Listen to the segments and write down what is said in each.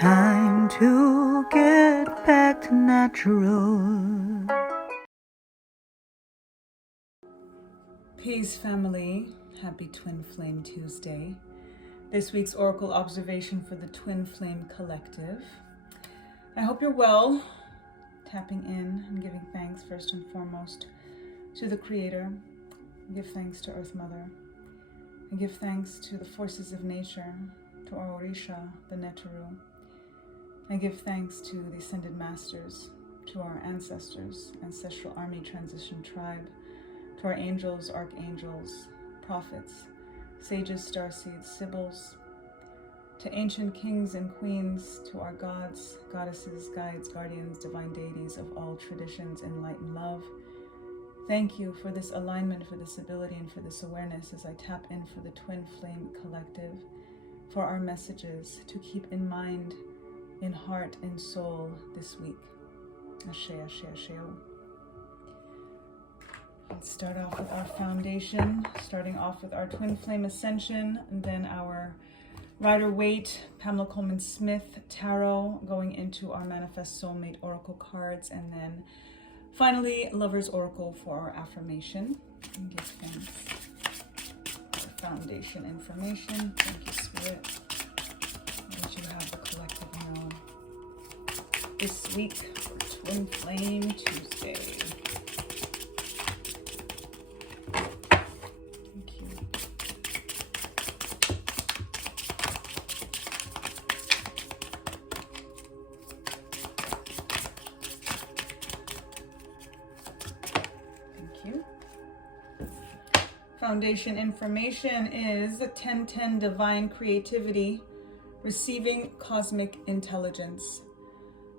time to get back to natural. Peace, family. Happy Twin Flame Tuesday. This week's Oracle observation for the Twin Flame Collective. I hope you're well. Tapping in and giving thanks first and foremost to the Creator. I give thanks to Earth Mother. I give thanks to the forces of nature, to our Orisha, the Netaru. I give thanks to the Ascended Masters, to our ancestors, Ancestral Army Transition Tribe, to our angels, archangels, prophets, sages, starseeds, sibyls, to ancient kings and queens, to our gods, goddesses, guides, guardians, divine deities of all traditions in light and love. Thank you for this alignment, for this ability, and for this awareness as I tap in for the Twin Flame Collective, for our messages to keep in mind, in heart, and soul this week. Ashe, ashe, ashe. Let's start off with our foundation, starting off with our Twin Flame Ascension, and then our Rider-Waite, Pamela Coleman-Smith Tarot, going into our Manifest Soulmate Oracle cards, and then finally, Lover's Oracle for our affirmation. And give thanks for foundation information. Thank you, Spirit. Let you have the collective know this week for Twin Flame Tuesday. Thank you. Foundation information is 1010 Divine Creativity, Receiving Cosmic Intelligence.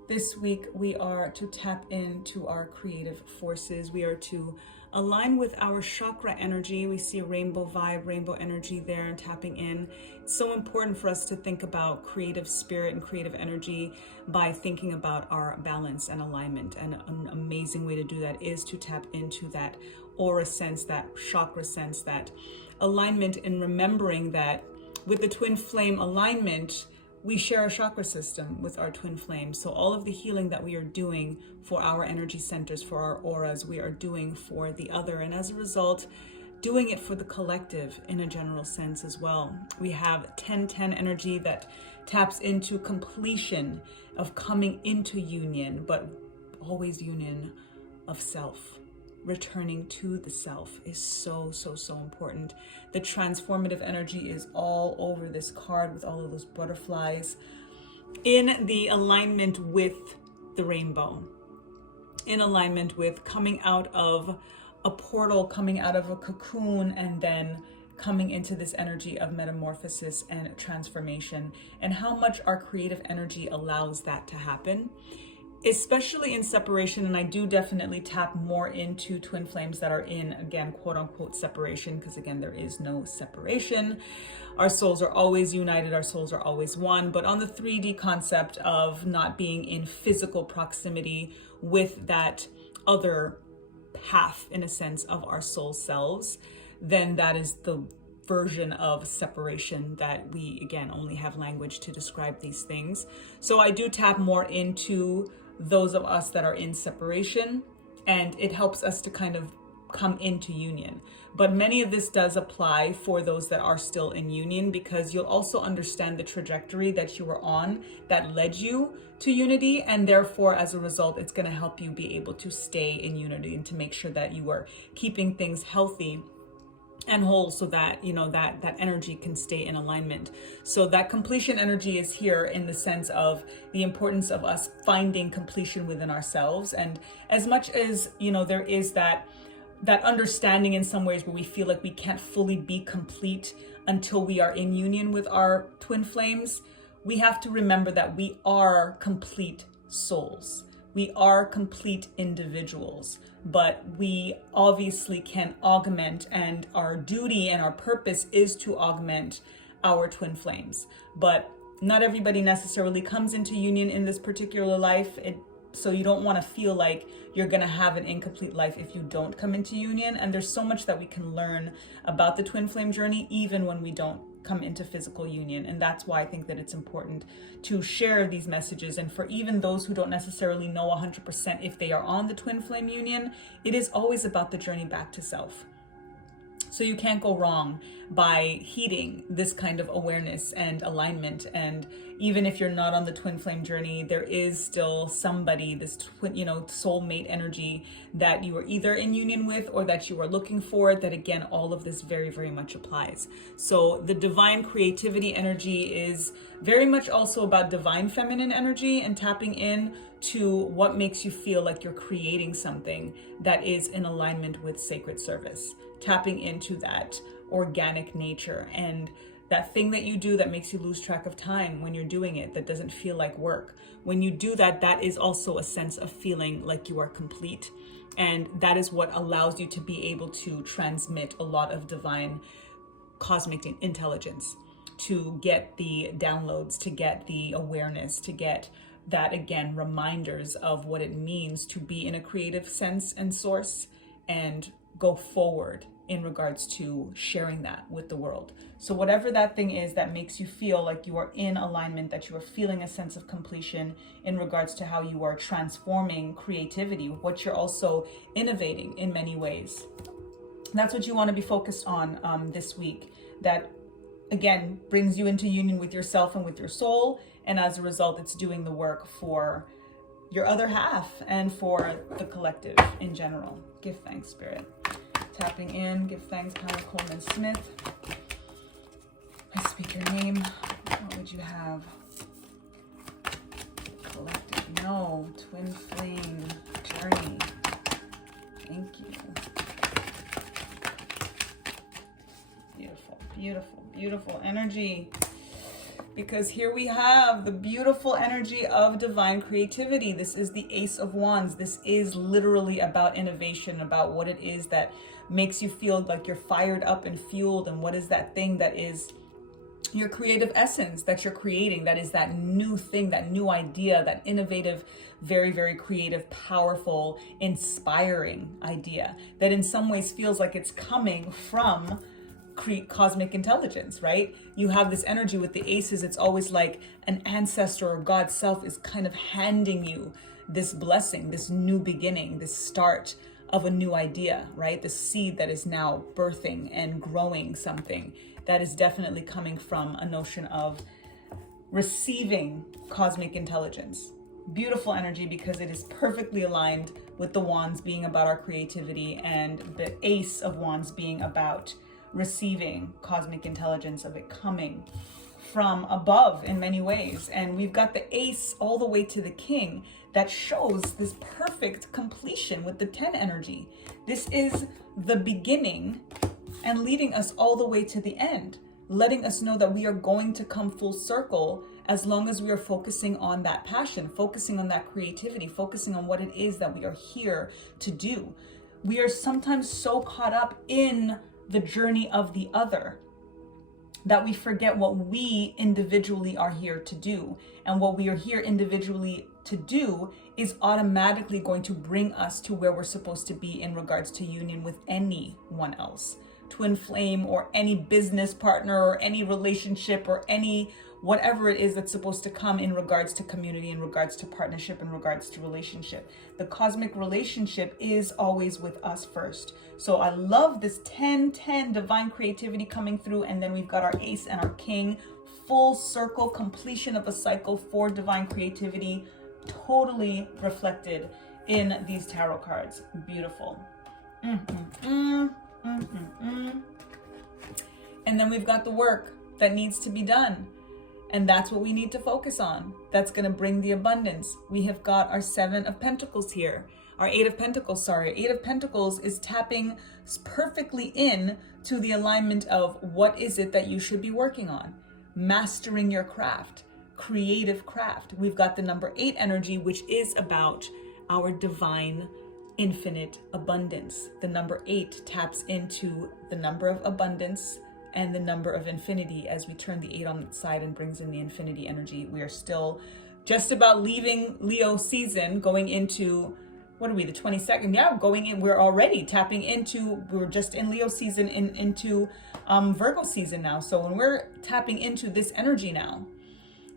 This week we are to tap into our creative forces. We are to align with our chakra energy. We see a rainbow vibe, rainbow energy there, and tapping in. It's so important for us to think about creative spirit and creative energy by thinking about our balance and alignment. And an amazing way to do that is to tap into that aura sense, that chakra sense, that alignment, and remembering that with the twin flame alignment, we share a chakra system with our twin flame. So all of the healing that we are doing for our energy centers, for our auras, we are doing for the other. And as a result, doing it for the collective in a general sense as well. We have 1010 energy that taps into completion of coming into union, but always union of self. Returning to the self is so important. The transformative energy is all over this card with all of those butterflies in the alignment with the rainbow, in alignment with coming out of a portal, coming out of a cocoon, and then coming into this energy of metamorphosis and transformation, and how much our creative energy allows that to happen, especially in separation. And I do definitely tap more into twin flames that are in, again, quote unquote separation, because again, there is no separation. Our souls are always united, our souls are always one. But on the 3D concept of not being in physical proximity with that other half, in a sense, of our soul selves, then that is the version of separation that we, again, only have language to describe these things. So I do tap more into those of us that are in separation, and it helps us to kind of come into union. But many of this does apply for those that are still in union, because you'll also understand the trajectory that you were on that led you to unity, and therefore as a result it's going to help you be able to stay in unity and to make sure that you are keeping things healthy and whole, so that that energy can stay in alignment. So that completion energy is here in the sense of the importance of us finding completion within ourselves. And as much as there is that understanding in some ways where we feel like we can't fully be complete until we are in union with our twin flames, we have to remember that we are complete souls. We are complete individuals, but we obviously can augment, and our duty and our purpose is to augment our twin flames. But not everybody necessarily comes into union in this particular life. So you don't want to feel like you're going to have an incomplete life if you don't come into union. And there's so much that we can learn about the twin flame journey, even when we don't come into physical union. And that's why I think that it's important to share these messages. And for even those who don't necessarily know 100% if they are on the twin flame union, it is always about the journey back to self. So you can't go wrong by heeding this kind of awareness and alignment. And even if you're not on the twin flame journey, there is still somebody, this twin, soulmate energy that you are either in union with or that you are looking for, that again, all of this very, very much applies. So the divine creativity energy is very much also about divine feminine energy and tapping in to what makes you feel like you're creating something that is in alignment with sacred service. Tapping into that organic nature and that thing that you do that makes you lose track of time when you're doing it, that doesn't feel like work. When you do that, that is also a sense of feeling like you are complete. And that is what allows you to be able to transmit a lot of divine cosmic intelligence, to get the downloads, to get the awareness, to get that, again, reminders of what it means to be in a creative sense and source and go forward in regards to sharing that with the world. So whatever that thing is that makes you feel like you are in alignment, that you are feeling a sense of completion in regards to how you are transforming creativity, what you're also innovating in many ways. That's what you want to be focused on this week. That, again, brings you into union with yourself and with your soul. And as a result, it's doing the work for your other half and for the collective in general. Give thanks, Spirit. Tapping in, give thanks, Hannah Coleman Smith. I speak your name. What would you have? Collective, no, twin flame journey. Thank you. Beautiful, beautiful, beautiful energy. Because here we have the beautiful energy of divine creativity. This is the Ace of Wands. This is literally about innovation, about what it is that makes you feel like you're fired up and fueled, and what is that thing that is your creative essence that you're creating, that is that new thing, that new idea, that innovative, very, very creative, powerful, inspiring idea that in some ways feels like it's coming from cosmic intelligence, right? You have this energy with the aces. It's always like an ancestor or God's self is kind of handing you this blessing, this new beginning, this start of a new idea, right? The seed that is now birthing and growing something that is definitely coming from a notion of receiving cosmic intelligence. Beautiful energy, because it is perfectly aligned with the wands being about our creativity and the Ace of Wands being about receiving cosmic intelligence, of it coming from above in many ways. And we've got the Ace all the way to the King that shows this perfect completion with the 10 energy. This is the beginning and leading us all the way to the end, letting us know that we are going to come full circle as long as we are focusing on that passion, focusing on that creativity, focusing on what it is that we are here to do. We are sometimes so caught up in the journey of the other that we forget what we individually are here to do. And what we are here individually to do is automatically going to bring us to where we're supposed to be in regards to union with anyone else. Twin flame, or any business partner, or any relationship, or any whatever it is that's supposed to come in regards to community, in regards to partnership, in regards to relationship. The cosmic relationship is always with us first. So I love this 10-10 divine creativity coming through. And then we've got our Ace and our King, full circle completion of a cycle for divine creativity, totally reflected in these tarot cards. Beautiful. And then we've got the work that needs to be done. And that's what we need to focus on. That's going to bring the abundance. We have got our 7 of Pentacles here. Our 8 of Pentacles, sorry. 8 of Pentacles is tapping perfectly in to the alignment of what is it that you should be working on. Mastering your craft, creative craft. We've got the number 8 energy, which is about our divine infinite abundance. The number 8 taps into the number of abundance and the number of infinity. As we turn the 8 on its side and brings in the infinity energy, we are still just about leaving Leo season, going into what are we, the 22nd? Yeah, going in, we're already tapping into, we're just in Leo season, into Virgo season now. So when we're tapping into this energy now,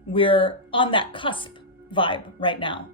we're on that cusp vibe right now.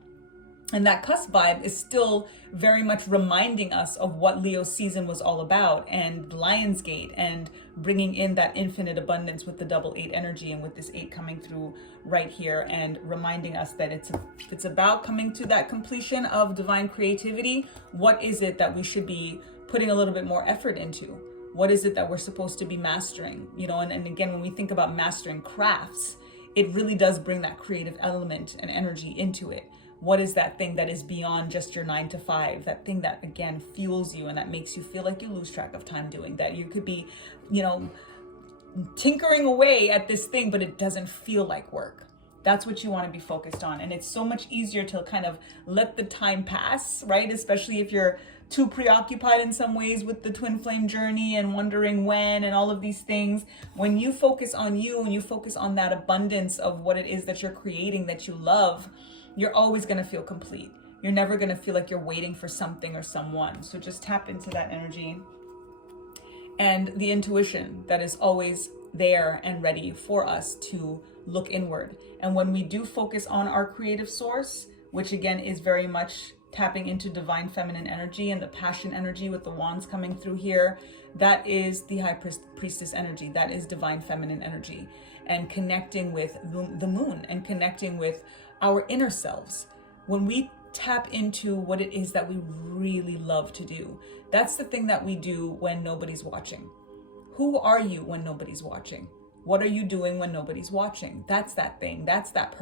And that cusp vibe is still very much reminding us of what Leo season was all about, and Lionsgate, and bringing in that infinite abundance with the double 8 energy, and with this 8 coming through right here, and reminding us that it's about coming to that completion of divine creativity. What is it that we should be putting a little bit more effort into? What is it that we're supposed to be mastering? You know, and again, when we think about mastering crafts, it really does bring that creative element and energy into it. What is that thing that is beyond just your 9 to 5? That thing that, again, fuels you and that makes you feel like you lose track of time doing that. You could be, you know, tinkering away at this thing, but it doesn't feel like work. That's what you want to be focused on. And it's so much easier to kind of let the time pass, right? Especially if you're too preoccupied in some ways with the twin flame journey and wondering when and all of these things. When you focus on you and you focus on that abundance of what it is that you're creating that you love, you're always going to feel complete. You're never going to feel like you're waiting for something or someone. So just tap into that energy and the intuition that is always there and ready for us to look inward. And when we do focus on our creative source, which again is very much tapping into divine feminine energy and the passion energy with the wands coming through here, that is the high priestess energy. That is divine feminine energy, and connecting with the moon and connecting with our inner selves. When we tap into what it is that we really love to do, that's the thing that we do when nobody's watching. Who are you when nobody's watching? What are you doing when nobody's watching? That's that thing. That's that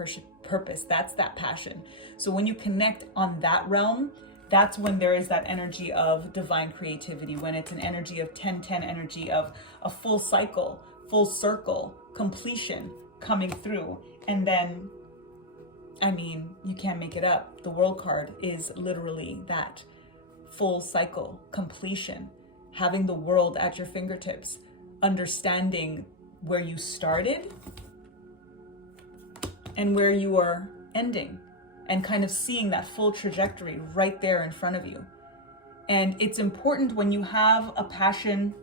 purpose. That's that passion. So when you connect on that realm, that's when there is that energy of divine creativity, when it's an energy of 10-10 energy of a full cycle, full circle, completion coming through. And then, I mean, you can't make it up. The World card is literally that full cycle, completion, having the world at your fingertips, understanding where you started and where you are ending, and kind of seeing that full trajectory right there in front of you. And it's important when you have a passion,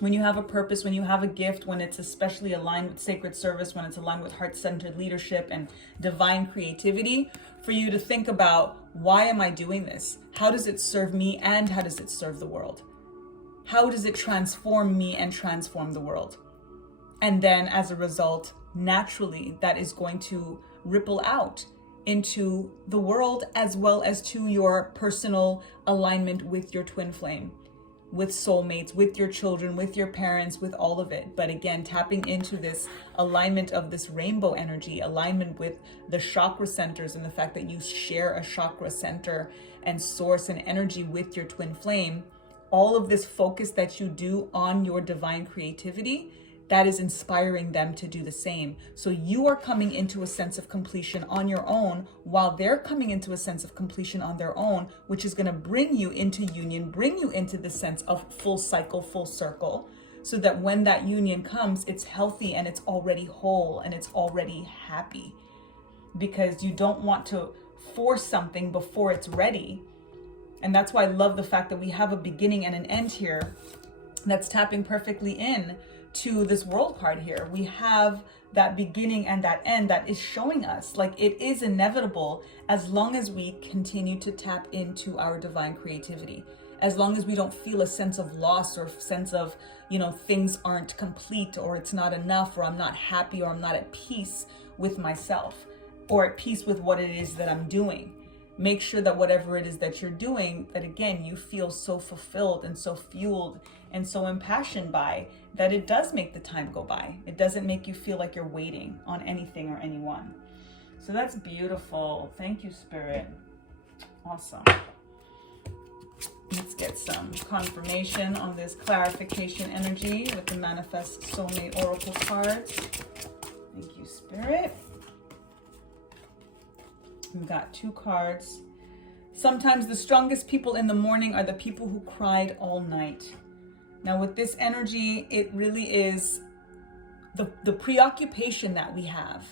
when you have a purpose, when you have a gift, when it's especially aligned with sacred service, when it's aligned with heart-centered leadership and divine creativity, for you to think about, why am I doing this? How does it serve me, and how does it serve the world? How does it transform me and transform the world? And then as a result, naturally, that is going to ripple out into the world, as well as to your personal alignment with your twin flame, with soulmates, with your children, with your parents, with all of it. But again, tapping into this alignment of this rainbow energy, alignment with the chakra centers, and the fact that you share a chakra center and source and energy with your twin flame, all of this focus that you do on your divine creativity, that is inspiring them to do the same. So you are coming into a sense of completion on your own, while they're coming into a sense of completion on their own, which is going to bring you into union, bring you into the sense of full cycle, full circle, so that when that union comes, it's healthy and it's already whole and it's already happy. Because you don't want to force something before it's ready. And that's why I love the fact that we have a beginning and an end here that's tapping perfectly in to this World card here. We have that beginning and that end that is showing us like it is inevitable, as long as we continue to tap into our divine creativity, as long as we don't feel a sense of loss or sense of, you know, things aren't complete, or it's not enough, or I'm not happy, or I'm not at peace with myself, or at peace with what it is that I'm doing. Make sure that whatever it is that you're doing, that again, you feel so fulfilled and so fueled and so impassioned by, that it does make the time go by. It doesn't make you feel like you're waiting on anything or anyone. So that's beautiful. Thank you, Spirit. Awesome. Let's get some confirmation on this clarification energy with the Manifest Soulmate Oracle cards. Thank you, Spirit. We've got 2 cards. Sometimes the strongest people in the morning are the people who cried all night. Now with this energy, it really is the preoccupation that we have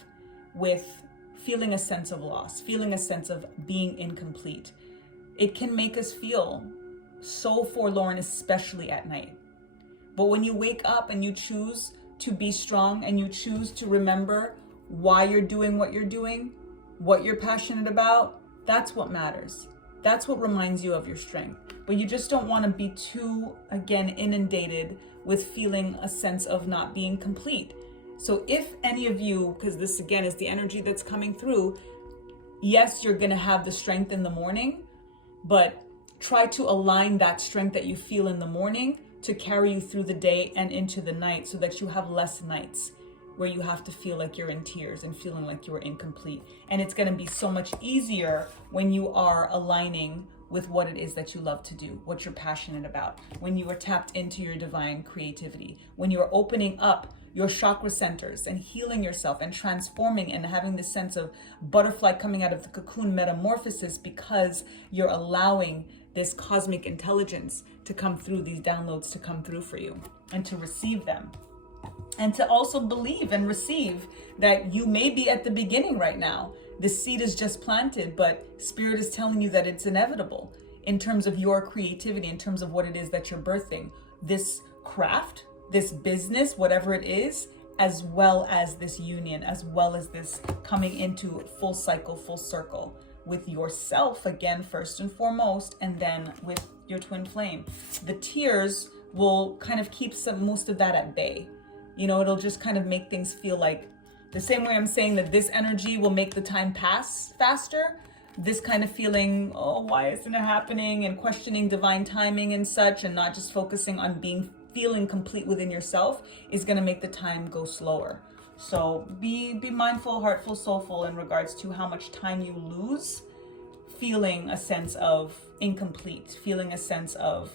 with feeling a sense of loss, feeling a sense of being incomplete. it can make us feel so forlorn, especially at night. But when you wake up and you choose to be strong and you choose to remember why you're doing, what you're passionate about, that's what matters. That's what reminds you of your strength. But you just don't want to be too, again, inundated with feeling a sense of not being complete. So if any of you, because this again is the energy that's coming through, yes, you're going to have the strength in the morning, but try to align that strength that you feel in the morning to carry you through the day and into the night, so that you have less nights where you have to feel like you're in tears and feeling like you were incomplete. And it's going to be so much easier when you are aligning with what it is that you love to do, what you're passionate about, when you are tapped into your divine creativity, when you're opening up your chakra centers and healing yourself and transforming and having this sense of butterfly coming out of the cocoon metamorphosis, because you're allowing this cosmic intelligence to come through, these downloads to come through for you, and to receive them. And to also believe and receive that you may be at the beginning right now. The seed is just planted, but Spirit is telling you that it's inevitable in terms of your creativity, in terms of what it is that you're birthing. This craft, this business, whatever it is, as well as this union, as well as this coming into full cycle, full circle with yourself, again, first and foremost, and then with your twin flame. The tears will kind of keep most of that at bay. You know, it'll just kind of make things feel like, the same way I'm saying that this energy will make the time pass faster, this kind of feeling, oh, why isn't it happening? And questioning divine timing and such, and not just focusing on feeling complete within yourself, is going to make the time go slower. So be mindful, heartful, soulful in regards to how much time you lose feeling a sense of incomplete, feeling a sense of,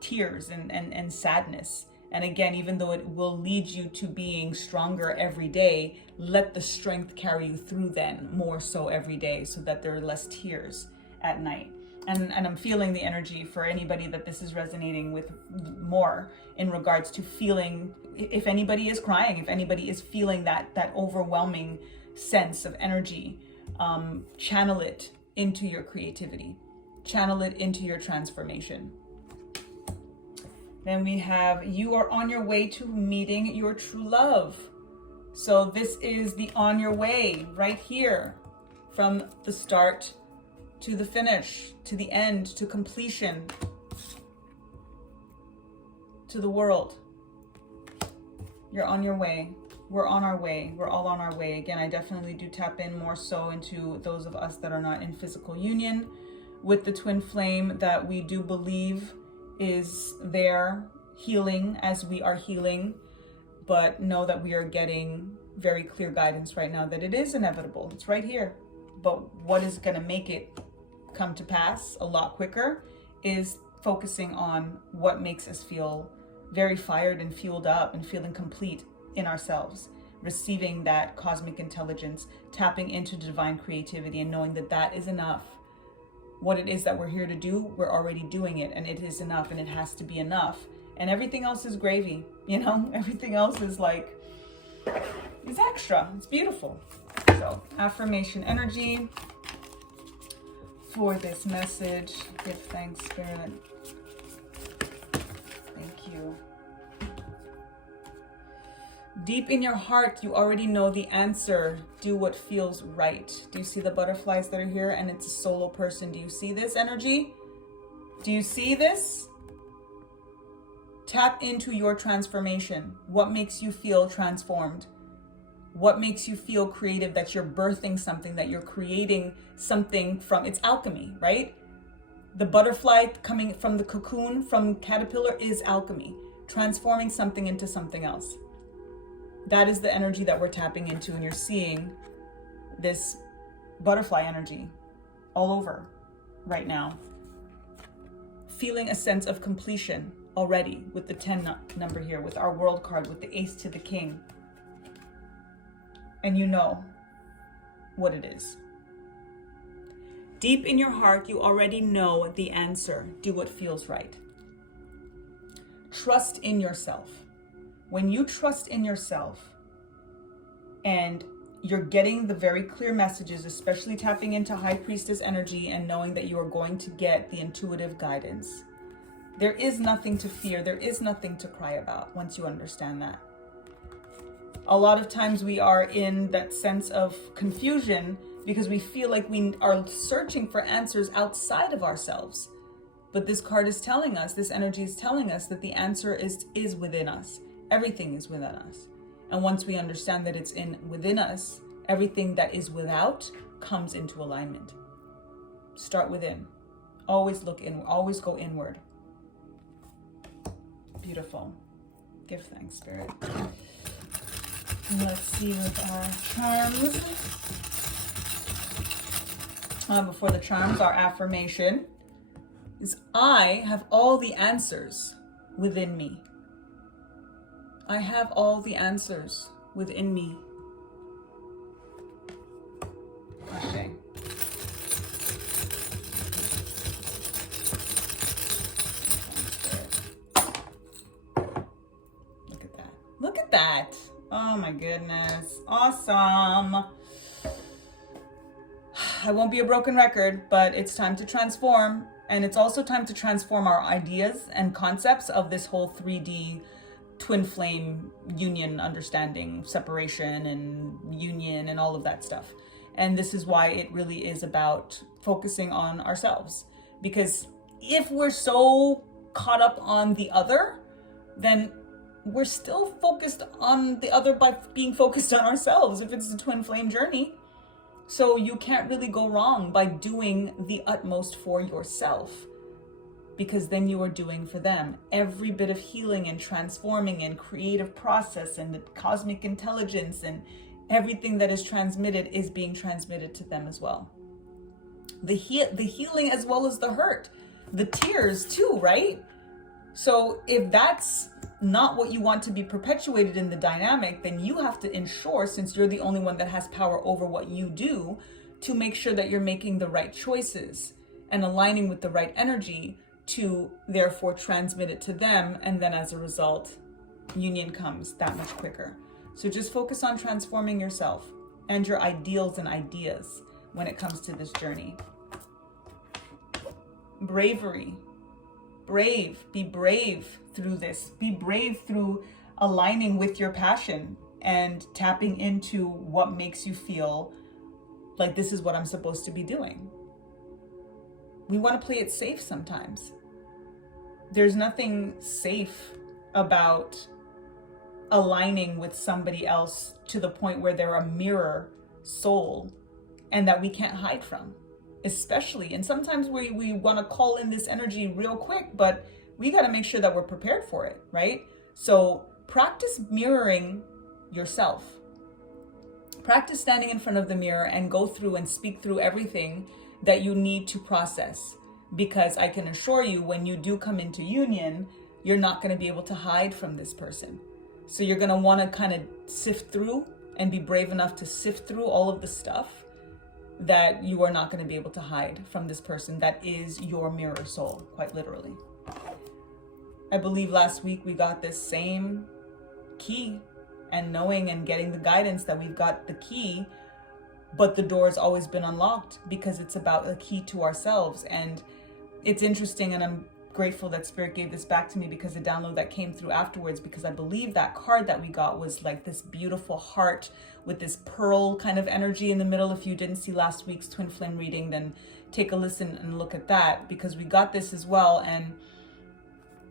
tears and sadness. And again, even though it will lead you to being stronger every day, let the strength carry you through then more so every day, so that there are less tears at night. And I'm feeling the energy for anybody that this is resonating with more in regards to feeling, if anybody is crying, if anybody is feeling that overwhelming sense of energy, channel it into your creativity, channel it into your transformation. Then we have, you are on your way to meeting your true love. So this is the on your way right here, from the start to the finish, to the end, to completion, to the world. You're on your way. We're on our way. We're all on our way. Again, I definitely do tap in more so into those of us that are not in physical union with the twin flame, that we do believe is there healing as we are healing, but know that we are getting very clear guidance right now that it is inevitable. It's right here. But what is going to make it come to pass a lot quicker is focusing on what makes us feel very fired and fueled up and feeling complete in ourselves, receiving that cosmic intelligence, tapping into divine creativity, and knowing that that is enough. What it is that we're here to do, we're already doing it, and it is enough, and it has to be enough. And everything else is gravy, everything else is is extra. It's beautiful. So affirmation energy for this message. Give thanks, Spirit. Thank you. Deep in your heart, you already know the answer. Do what feels right. Do you see the butterflies that are here? And it's a solo person. Do you see this energy? Do you see this? Tap into your transformation. What makes you feel transformed? What makes you feel creative, that you're birthing something, that you're creating something from, it's alchemy, right? The butterfly coming from the cocoon, from caterpillar, is alchemy. Transforming something into something else. That is the energy that we're tapping into, and you're seeing this butterfly energy all over right now. Feeling a sense of completion already with the 10 number here, with our world card, with the ace to the king. And you know what it is. Deep in your heart, you already know the answer. Do what feels right. Trust in yourself. When you trust in yourself and you're getting the very clear messages, especially tapping into High Priestess energy and knowing that you are going to get the intuitive guidance. There is nothing to fear. There is nothing to cry about once you understand that. A lot of times we are in that sense of confusion because we feel like we are searching for answers outside of ourselves. But this card is telling us, this energy is telling us that the answer is within us. Everything is within us. And once we understand that it's within us, everything that is without comes into alignment. Start within. Always look in, always go inward. Beautiful. Give thanks, Spirit. Let's see with our charms. Before the charms, our affirmation is I have all the answers within me. I have all the answers within me. Okay. Look at that. Look at that. Oh my goodness. Awesome. I won't be a broken record, but it's time to transform. And it's also time to transform our ideas and concepts of this whole 3D twin flame union, understanding, separation and union and all of that stuff. And this is why it really is about focusing on ourselves. Because if we're so caught up on the other, then we're still focused on the other by being focused on ourselves if it's a twin flame journey. So you can't really go wrong by doing the utmost for yourself, because then you are doing for them. Every bit of healing and transforming and creative process and the cosmic intelligence and everything that is transmitted is being transmitted to them as well. The healing as well as the hurt, the tears too, right? So if that's not what you want to be perpetuated in the dynamic, then you have to ensure, since you're the only one that has power over what you do, to make sure that you're making the right choices and aligning with the right energy to therefore transmit it to them. And then as a result, union comes that much quicker. So just focus on transforming yourself and your ideals and ideas when it comes to this journey. Bravery. Be brave through this. Be brave through aligning with your passion and tapping into what makes you feel like this is what I'm supposed to be doing. We want to play it safe sometimes. There's nothing safe about aligning with somebody else to the point where they're a mirror soul and that we can't hide from. Especially, and sometimes we want to call in this energy real quick, but we got to make sure that we're prepared for it, right? So practice mirroring yourself. Practice standing in front of the mirror and go through and speak through everything that you need to process. Because I can assure you, when you do come into union, you're not going to be able to hide from this person. So you're going to want to kind of sift through and be brave enough to sift through all of the stuff that you are not going to be able to hide from this person that is your mirror soul, quite literally. I believe last week we got this same key, and knowing and getting the guidance that we've got the key, but the door has always been unlocked because it's about a key to ourselves. And it's interesting, and I'm grateful that Spirit gave this back to me because the download that came through afterwards, because I believe that card that we got was like this beautiful heart with this pearl kind of energy in the middle. If you didn't see last week's twin flame reading, then take a listen and look at that, because we got this as well. And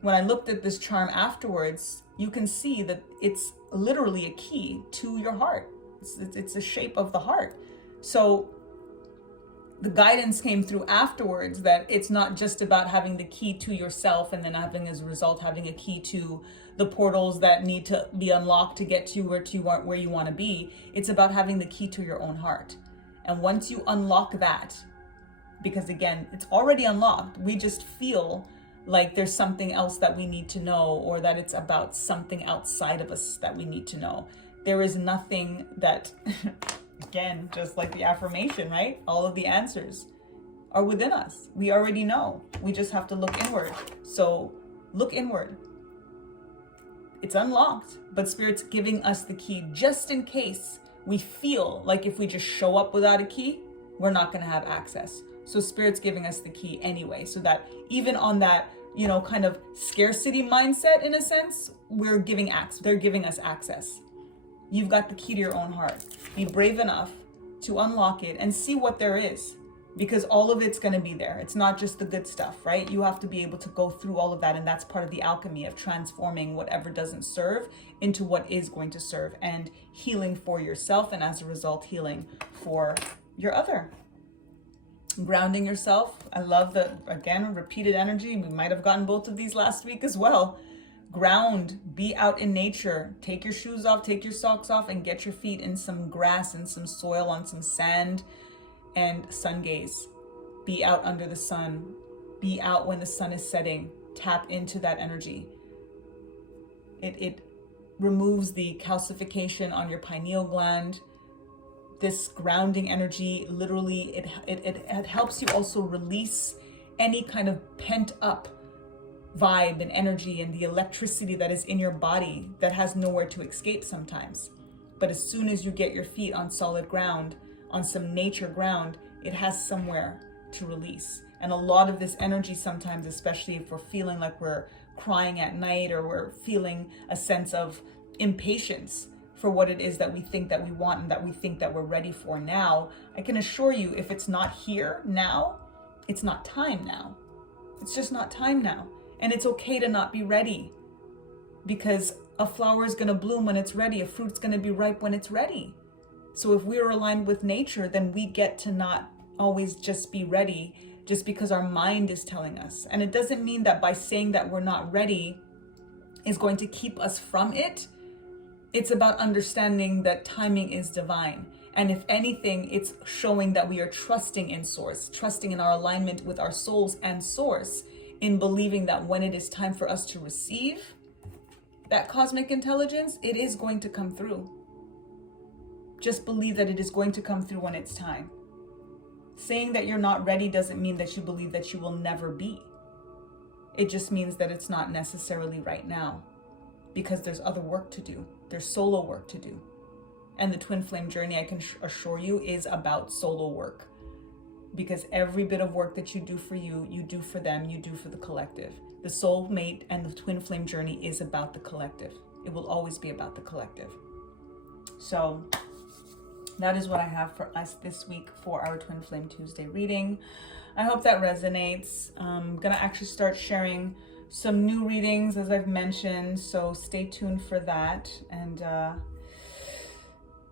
when I looked at this charm afterwards, you can see that it's literally a key to your heart. It's the shape of the heart. So the guidance came through afterwards that it's not just about having the key to yourself and then having, as a result, having a key to the portals that need to be unlocked to get to where you want to be. It's about having the key to your own heart. And once you unlock that, because again, it's already unlocked, we just feel like there's something else that we need to know, or that it's about something outside of us that we need to know. There is nothing that, again, just like the affirmation, right? All of the answers are within us. We already know. We just have to look inward. So look inward. It's unlocked, but Spirit's giving us the key just in case we feel like if we just show up without a key, we're not going to have access. So Spirit's giving us the key anyway, so that even on that, kind of scarcity mindset, in a sense, they're giving us access. You've got the key to your own heart. Be brave enough to unlock it and see what there is, because all of it's going to be there. It's not just the good stuff, right? You have to be able to go through all of that, and that's part of the alchemy of transforming whatever doesn't serve into what is going to serve, and healing for yourself, and as a result, healing for your other. Grounding yourself. I love the, again, repeated energy. We might have gotten both of these last week as well. Ground, be out in nature. Take your shoes off, take your socks off, and get your feet in some grass and some soil, on some sand, and sun gaze. Be out under the sun. Be out when the sun is setting. Tap into that energy. It removes the calcification on your pineal gland. This grounding energy, literally, it helps you also release any kind of pent up vibe and energy and the electricity that is in your body that has nowhere to escape sometimes. But as soon as you get your feet on solid ground, on some nature ground, it has somewhere to release. And a lot of this energy sometimes, especially if we're feeling like we're crying at night, or we're feeling a sense of impatience for what it is that we think that we want and that we think that we're ready for now, I can assure you, if it's not here now, it's not time now. It's just not time now. And it's okay to not be ready, because a flower is going to bloom when it's ready. A fruit's going to be ripe when it's ready. So if we're aligned with nature, then we get to not always just be ready just because our mind is telling us. And it doesn't mean that by saying that we're not ready is going to keep us from it. It's about understanding that timing is divine. And if anything, it's showing that we are trusting in source, trusting in our alignment with our souls and source, in believing that when it is time for us to receive that cosmic intelligence, it is going to come through. Just believe that it is going to come through when it's time. Saying that you're not ready doesn't mean that you believe that you will never be. It just means that it's not necessarily right now, because there's other work to do. There's solo work to do. And the twin flame journey, I can assure you, is about solo work. Because every bit of work that you do for you, you do for them, you do for the collective. The soulmate and the twin flame journey is about the collective. It will always be about the collective. So that is what I have for us this week for our Twin Flame Tuesday reading. I hope that resonates. I'm going to actually start sharing some new readings, as I've mentioned, so stay tuned for that. And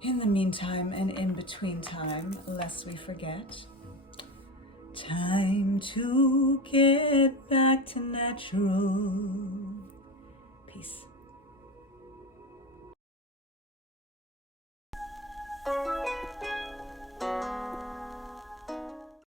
in the meantime and in between time, lest we forget, time to get back to natural. Peace.